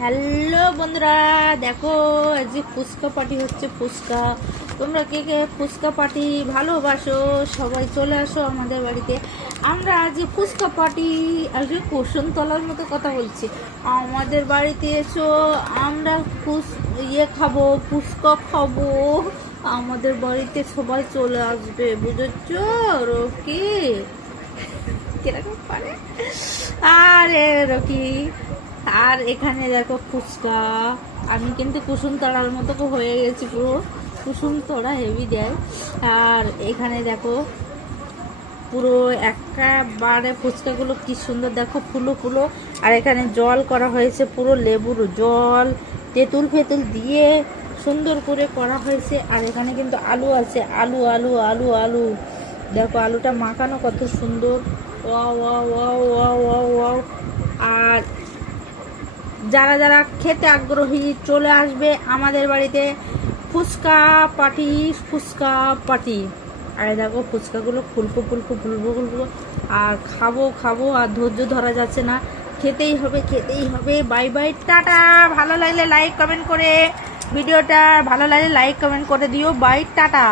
Hello বন্ধুরা, দেখো আজ ফুচকা পার্টি হচ্ছে। ফুচকা, তোমরা কে কে ফুচকা পার্টি ভালোবাসো সবাই চলে আসো আমাদের বাড়িতে। আমরা আজ ফুচকা পার্টি, আজ কুসুমতলার মতো কথা বলছি, আমাদের বাড়িতে এসো। আমরা খাবো, ফুচকা খাবো, আমাদের বাড়িতে সবাই চলে আসবে, বুঝেছো? রকি কিরকম পারে, আরে রকি। আর এখানে দেখো ফুচকা, আমি কিন্তু কুসুমতলার মতো হয়ে গেছি পুরো, কুসুমতলা হেভি দেয়। আর এখানে দেখো পুরো একেবারে ফুচকাগুলো কি সুন্দর, দেখো ফুলো ফুলো। আর এখানে জল করা হয়েছে, পুরো লেবুর জল, তেঁতুল ফেতুল দিয়ে সুন্দর করে করা হয়েছে। আর এখানে কিন্তু আলু আছে, আলু আলু আলু আলু, দেখো আলুটা মাখানো কত সুন্দর। Wow wow wow wow wow wow. আর যারা যারা খেতে আগ্রহী চলে আসবে আমাদের বাড়িতে, ফুচকা পার্টি, ফুচকা পার্টি। আর দেখো ফুচকাগুলো ফুলকো ফুলকো ফুলবো ফুলবো, আর খাবো খাবো, আর ধৈর্য ধরা যাচ্ছে না, খেতেই হবে খেতেই হবে। Bye bye, tata. ভালো লাগলে লাইক কমেন্ট করে, ভিডিওটা ভালো লাগলে লাইক কমেন্ট করে দিও। Bye, tata.